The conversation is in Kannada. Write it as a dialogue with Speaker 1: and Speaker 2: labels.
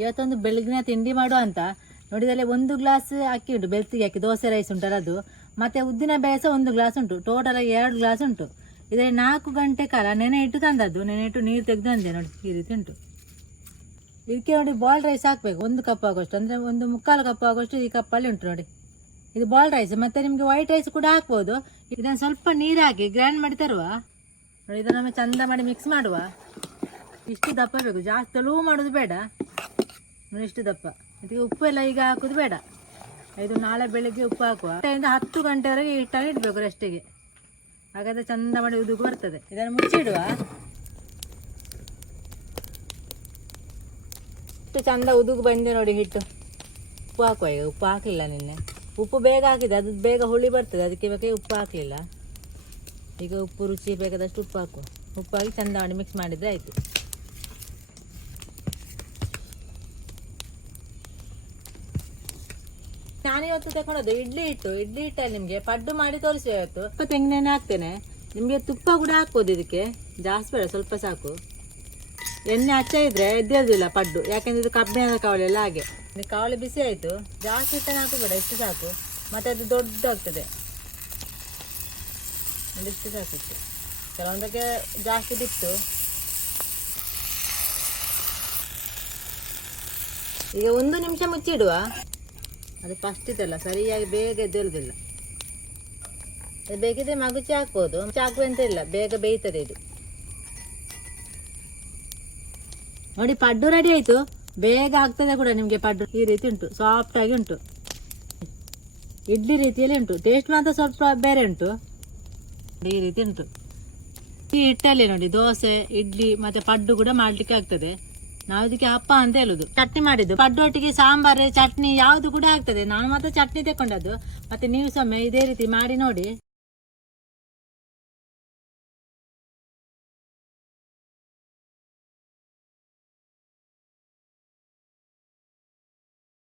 Speaker 1: ಇವತ್ತೊಂದು ಬೆಳಗಿನ ತಿಂಡಿ ಮಾಡುವ ಅಂತ. ನೋಡಿದಲ್ಲಿ ಒಂದು ಗ್ಲಾಸ್ ಅಕ್ಕಿ ಉಂಟು, ಬೆಳ್ತಿಗೆ ಅಕ್ಕಿ, ದೋಸೆ ರೈಸ್ ಉಂಟಲ್ಲ ಅದು. ಮತ್ತೆ ಉದ್ದಿನ ಬೇಸ ಒಂದು ಗ್ಲಾಸ್ ಉಂಟು ಟೋಟಲ್ ಎರಡು ಗ್ಲಾಸ್ ಉಂಟು. ಇದರಲ್ಲಿ ನಾಲ್ಕು ಗಂಟೆ ಕಾಲ ನೆನೆ ಇಟ್ಟು ತಂದದ್ದು, ನೆನೆ ಇಟ್ಟು ನೀರು ತೆಗೆದು ಅಂದೆ ನೋಡಿ, ಈ ರೀತಿ ಉಂಟು. ಇದಕ್ಕೆ ನೋಡಿ ಬಾಲ್ ರೈಸ್ ಹಾಕಬೇಕು, ಒಂದು ಕಪ್ ಆಗೋಷ್ಟು, ಅಂದರೆ ಒಂದು ಮುಕ್ಕಾಲು ಕಪ್ ಆಗೋಷ್ಟು ಈ ಕಪ್ಪಲ್ಲಿ ಉಂಟು ನೋಡಿ. ಇದು ಬಾಲ್ ರೈಸ್ ಮತ್ತೆ ನಿಮಗೆ ವೈಟ್ ರೈಸ್ ಕೂಡ ಹಾಕ್ಬೋದು. ಇದನ್ನು ಸ್ವಲ್ಪ ನೀರು ಹಾಕಿ ಗ್ರೈಂಡ್ ಮಾಡಿ ತರುವ. ನೋಡಿ, ಇದನ್ನು ಚಂದ ಮಾಡಿ ಮಿಕ್ಸ್ ಮಾಡುವ. ಇಷ್ಟು ದಪ್ಪ ಬೇಕು, ಜಾಸ್ತಿ ಲೂ ಮಾಡೋದು ಬೇಡ. ನೋಡಿ ಇಷ್ಟು ದಪ್ಪ. ಅದಕ್ಕೆ ಉಪ್ಪು ಎಲ್ಲ ಈಗ ಹಾಕೋದು ಬೇಡ. ಇದು ನಾಳೆ ಬೆಳಿಗ್ಗೆ ಉಪ್ಪು ಹಾಕುವ. ಹತ್ತರಿಂದ ಹತ್ತು ಗಂಟೆವರೆಗೆ ಹಿಟ್ಟನ್ನು ಇಡಬೇಕು ರೆಸ್ಟಿಗೆ ಹಾಗಾದ್ರೆ ಚಂದ ಮಾಡಿ ಉದುಗು ಬರ್ತದೆ. ಇದನ್ನು ಮುಚ್ಚಿಡುವ. ಇಷ್ಟು ಚಂದ ಉದುಗು ಬಂದೆ ನೋಡಿ ಹಿಟ್ಟು. ಉಪ್ಪು ಹಾಕುವ ಈಗ. ಉಪ್ಪು ಹಾಕಲಿಲ್ಲ ನಿನ್ನೆ. ಉಪ್ಪು ಬೇಗ ಹಾಕಿದೆ. ಅದು ಬೇಗ ಹುಳಿ ಬರ್ತದೆ. ಅದಕ್ಕೆ ಬೇಕಾಗಿ ಉಪ್ಪು ಹಾಕಲಿಲ್ಲ. ಈಗ ಉಪ್ಪು ರುಚಿ ಬೇಕಾದಷ್ಟು ಉಪ್ಪು ಹಾಕುವ. ಉಪ್ಪು ಹಾಕಿ ಚಂದ ಮಾಡಿ ಮಿಕ್ಸ್ ಮಾಡಿದರೆ ಆಯಿತು. ನಾನು ಇವತ್ತು ತಗೊಂಡದ್ದು ಇಡ್ಲಿ ಇಟ್ಟು ಇಡ್ಲಿ ಹಿಟ್ಟಲ್ಲಿ ನಿಮಗೆ ಪಡ್ಡು ಮಾಡಿ ತೋರಿಸಿ ಇವತ್ತು ಸ್ವಲ್ಪ ತೆಂಗಿನೆಣ್ಣೆ ಹಾಕ್ತೇನೆ. ನಿಮಗೆ ತುಪ್ಪ ಕೂಡ ಹಾಕ್ಬೋದು ಇದಕ್ಕೆ. ಜಾಸ್ತಿ ಬೇಡ ಸ್ವಲ್ಪ ಸಾಕು. ಎಣ್ಣೆ ಹಚ್ಚ ಇದ್ರೆ ಎದ್ದೇಳುದಿಲ್ಲ ಪಡ್ಡು. ಯಾಕೆಂದ್ರೆ ಇದು ಕಬ್ಬಿಣದ ಕಾವಳಿ ಎಲ್ಲ ಹಾಗೆ. ನಿಮ್ಗೆ ಕವಳೆ ಬಿಸಿ ಆಯಿತು. ಜಾಸ್ತಿ ಹಿಟ್ಟನ್ನು ಹಾಕಬೇಡ ಇಷ್ಟು ಸಾಕು. ಮತ್ತೆ ಅದು ದೊಡ್ಡದಾಗ್ತದೆ. ಒಂದಿಷ್ಟು ಸಾಕಿತ್ತು ಕೆಲವೊಂದಕ್ಕೆ ಜಾಸ್ತಿ ಬಿತ್ತು. ಈಗ ಒಂದು ನಿಮಿಷ ಮುಚ್ಚಿಡುವ. ಅದು ಫಸ್ಟ್ ಇದೆಲ್ಲ, ಸರಿಯಾಗಿ ಬೇಗ ಎದ್ದೇಳುದಿಲ್ಲ. ಅದು ಬೇಕಿದ್ರೆ ಮಗುಚಿ ಹಾಕ್ಬೋದು ಹಾಕುವಂತ ಇಲ್ಲ, ಬೇಗ ಬೇಯ್ತದೆ ಇದು. ನೋಡಿ, ಪಡ್ಡು ರೆಡಿ ಆಯ್ತು. ಬೇಗ ಆಗ್ತದೆ ಕೂಡ ನಿಮಗೆ ಪಡ್ಡು. ಈ ರೀತಿ ಉಂಟು ಆಗಿ ಉಂಟು. ಇಡ್ಲಿ ರೀತಿಯಲ್ಲಿ ಉಂಟು. ಟೇಸ್ಟ್ ಮಾತ್ರ ಸ್ವಲ್ಪ ಬೇರೆ ಉಂಟು. ಈ ರೀತಿ ಉಂಟು. ಈ ಹಿಟ್ಟಲ್ಲಿ ನೋಡಿ, ದೋಸೆ, ಇಡ್ಲಿ, ಮತ್ತೆ ಪಡ್ಡು ಕೂಡ ಮಾಡ್ಲಿಕ್ಕೆ ಆಗ್ತದೆ. ನಾವು ಇದಕ್ಕೆ ಅಪ್ಪ ಅಂತ ಹೇಳುದು. ಚಟ್ನಿ ಮಾಡಿದ್ದು. ಪಡ್ಡೊಟ್ಟಿಗೆ ಸಾಂಬಾರ್ ಚಟ್ನಿ ಯಾವುದು ಕೂಡ ಆಗ್ತದೆ. ನಾನು ಮಾತ್ರ ಚಟ್ನಿ ತಕೊಂಡದ್ದು ಮತ್ತೆ ನೀವು ಸಮಯ ಇದೇ ರೀತಿ ಮಾಡಿ ನೋಡಿ.